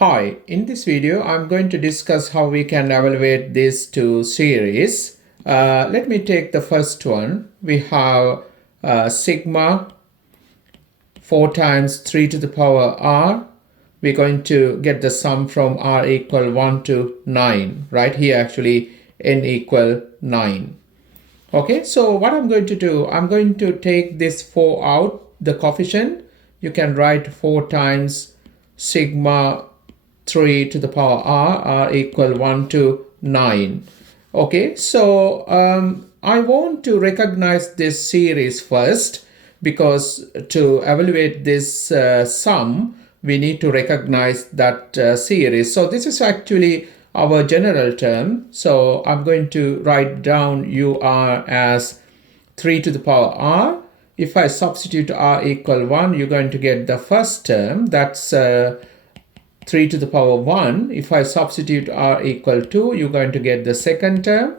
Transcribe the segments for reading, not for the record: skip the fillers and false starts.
Hi, in this video I'm going to discuss how we can evaluate these two series. Let me take the first one. We have sigma 4 times 3 to the power r. We're going to get the sum from r equal 1 to 9. Right here actually n equal 9. Okay, so what I'm going to do, I'm going to take this 4 out, the coefficient. You can write 4 times sigma 3 to the power r equal 1 to 9. Okay, so I want to recognize this series first, because to evaluate this sum, we need to recognize that series. So this is actually our general term. So I'm going to write down ur as 3 to the power r. If I substitute r equal 1, you're going to get the first term. That's 3 to the power 1. If I substitute r equal 2, you're going to get the second term.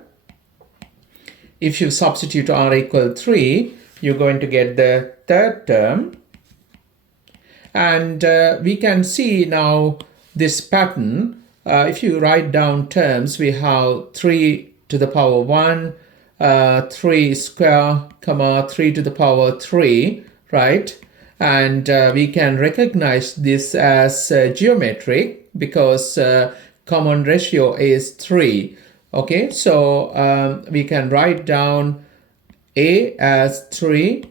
If you substitute r equal 3, you're going to get the third term. And we can see now this pattern. If you write down terms, we have 3 to the power 1, 3 square, comma 3 to the power 3, right? And we can recognize this as geometric because common ratio is 3. Okay, so we can write down a as 3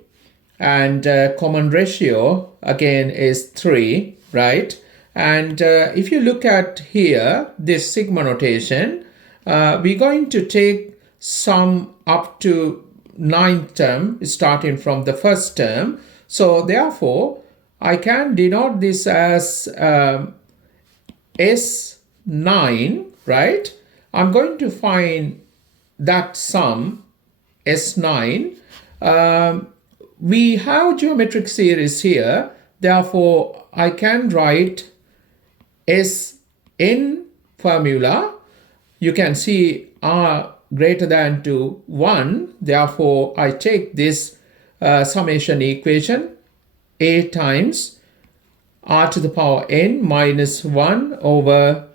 and common ratio again is 3, right? And if you look at here, this sigma notation, we're going to take sum up to 9th term starting from the first term. So therefore, I can denote this as S9, right? I'm going to find that sum, S9. We have geometric series here. Therefore, I can write Sn formula. You can see r greater than to 1. Therefore, I take this summation equation, a times r to the power n minus 1 over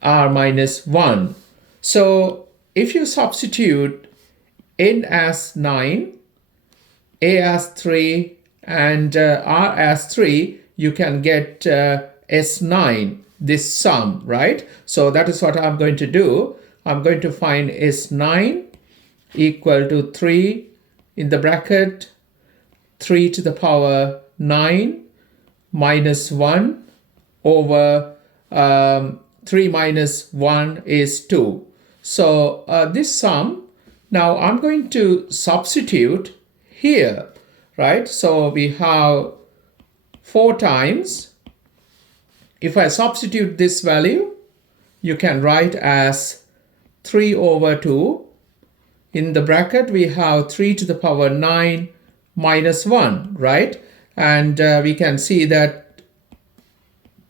r minus 1. So if you substitute n as 9, a as 3, and r as 3, you can get S9, this sum, right? So that is what I'm going to do. I'm going to find S9 equal to 3 in the bracket 3 to the power 9 minus 1 over 3 minus 1 is 2. So this sum, now I'm going to substitute here, right? So we have 4 times. If I substitute this value, you can write as 3 over 2. In the bracket, we have 3 to the power 9 minus 1, right? And we can see that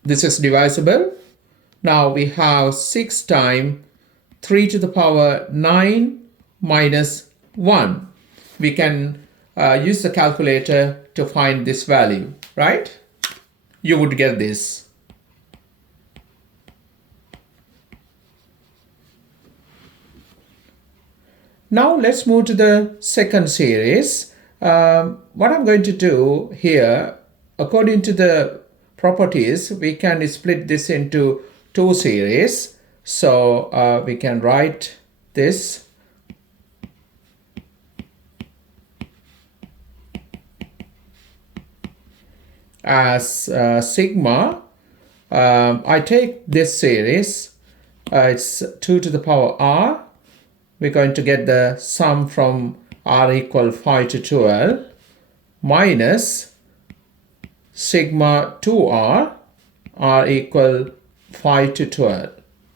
this is divisible. Now we have 6 times 3 to the power 9 minus 1. We can use the calculator to find this value, right? You would get this. Now let's move to the second series. What I'm going to do here, according to the properties, we can split this into 2 series. So we can write this as sigma. I take this series, it's 2 to the power r. We're going to get the sum from r equal 5 to 12 minus sigma 2r, r equal 5 to 12,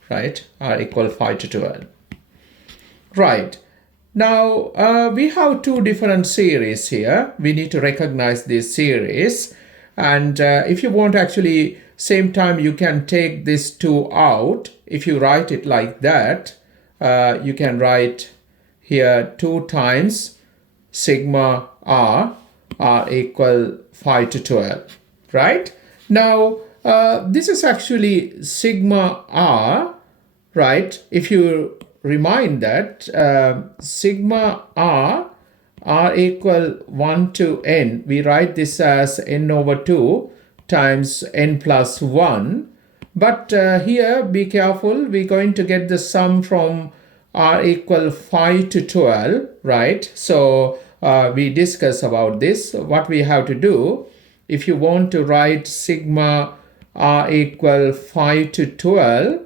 right? R equal 5 to 12. Right. Now, we have 2 different series here. We need to recognize this series. And if you want actually, same time, you can take this 2 out. If you write it like that, you can write here 2 times sigma r equal 5 to 12, right? Now, This is actually sigma r, right? If you remind that sigma r equal 1 to n, we write this as n over 2 times n plus 1. But here, be careful, we're going to get the sum from r equal 5 to 12, right? So we discuss about this. What we have to do, if you want to write sigma r equal 5 to 12,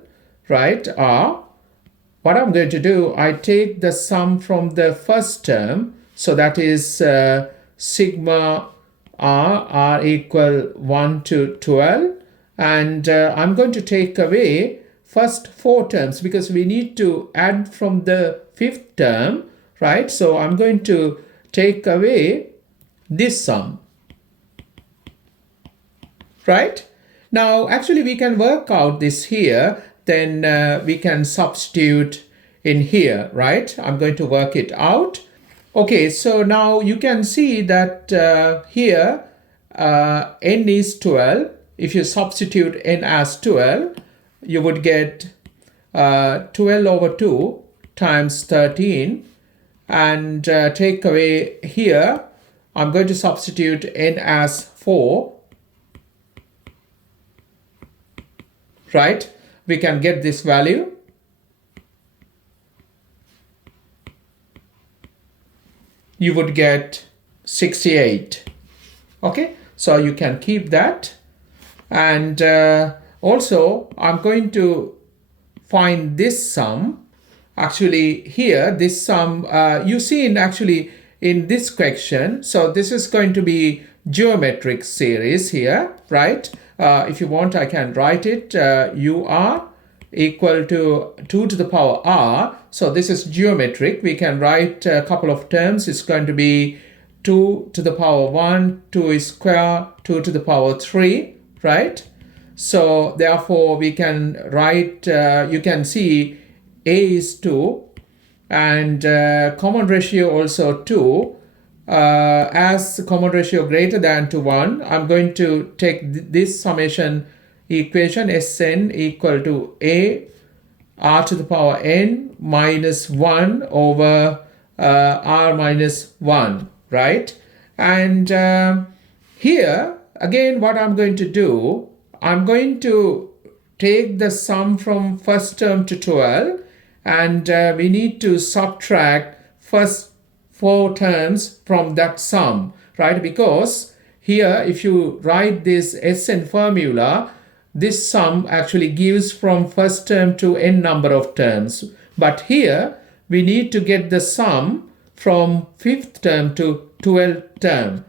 right, r, what I'm going to do, I take the sum from the first term, so that is sigma r equal 1 to 12, and I'm going to take away first 4 terms because we need to add from the 5th term, right? So I'm going to take away this sum, right? Now, actually, we can work out this here, then we can substitute in here, right? I'm going to work it out. Okay, so now you can see that here n is 12. If you substitute n as 12, you would get 12 over 2 times 13, and take away here, I'm going to substitute n as 4, right? We can get this value. You would get 68. Okay, so you can keep that. And also, I'm going to find this sum. Actually, here, this sum, you see in this question. So this is going to be geometric series here, right? If you want, I can write it UR equal to 2 to the power r. So this is geometric. We can write a couple of terms. It's going to be 2 to the power 1, 2 is square, 2 to the power 3, right? So therefore, we can write, you can see a is 2, and common ratio also 2. As the common ratio greater than to 1, I'm going to take this summation equation Sn equal to a r to the power n minus 1 over r minus 1, right? And here, again, what I'm going to do, I'm going to take the sum from first term to 12, and we need to subtract first 4 terms from that sum, right? Because here, if you write this Sn formula, this sum actually gives from first term to n number of terms. But here, we need to get the sum from 5th term to 12th term.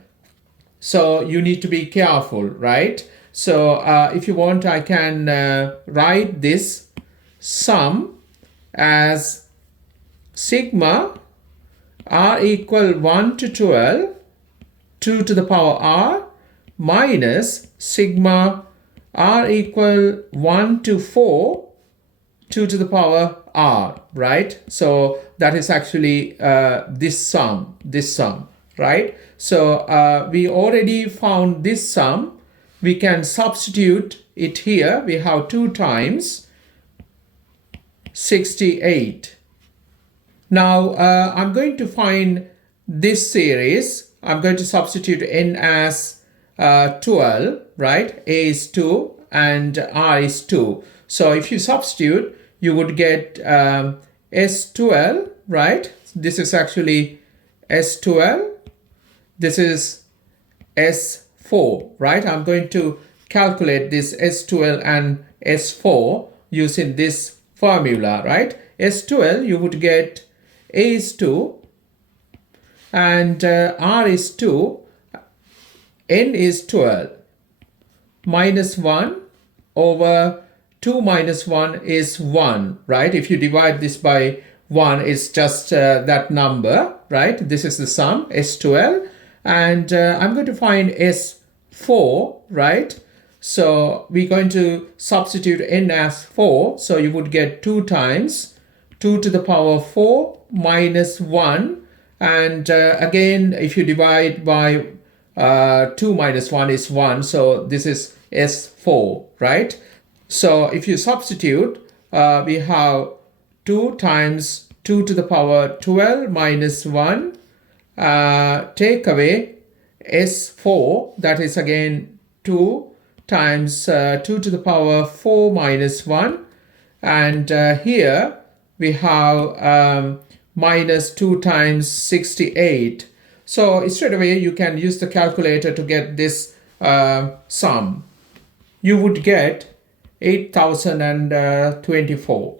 So you need to be careful, right? So if you want, I can write this sum as sigma r equal 1 to 12, 2 to the power r, minus sigma r equal 1 to 4, 2 to the power r, right? So that is actually this sum, right? So we already found this sum. We can substitute it here. We have 2 times 68. Now, I'm going to find this series. I'm going to substitute n as 12, right? A is 2 and r is 2. So if you substitute, you would get S12, right? This is actually S12. This is S4, right? I'm going to calculate this S12 and S4 using this formula, right? S12, you would get A is 2 and R is 2, N is 12, minus 1 over 2 minus 1 is 1, right? If you divide this by 1, it's just that number, right? This is the sum, S12. And I'm going to find S4, right? So we're going to substitute n as 4. So you would get 2 times 2 to the power 4 minus 1. And again, if you divide by 2 minus 1 is 1. So this is S4, right? So if you substitute, we have 2 times 2 to the power 12 minus 1, take away S4, that is again 2 times 2 to the power 4 minus 1, and here we have minus 2 times 68. So straight away you can use the calculator to get this sum. You would get 8024.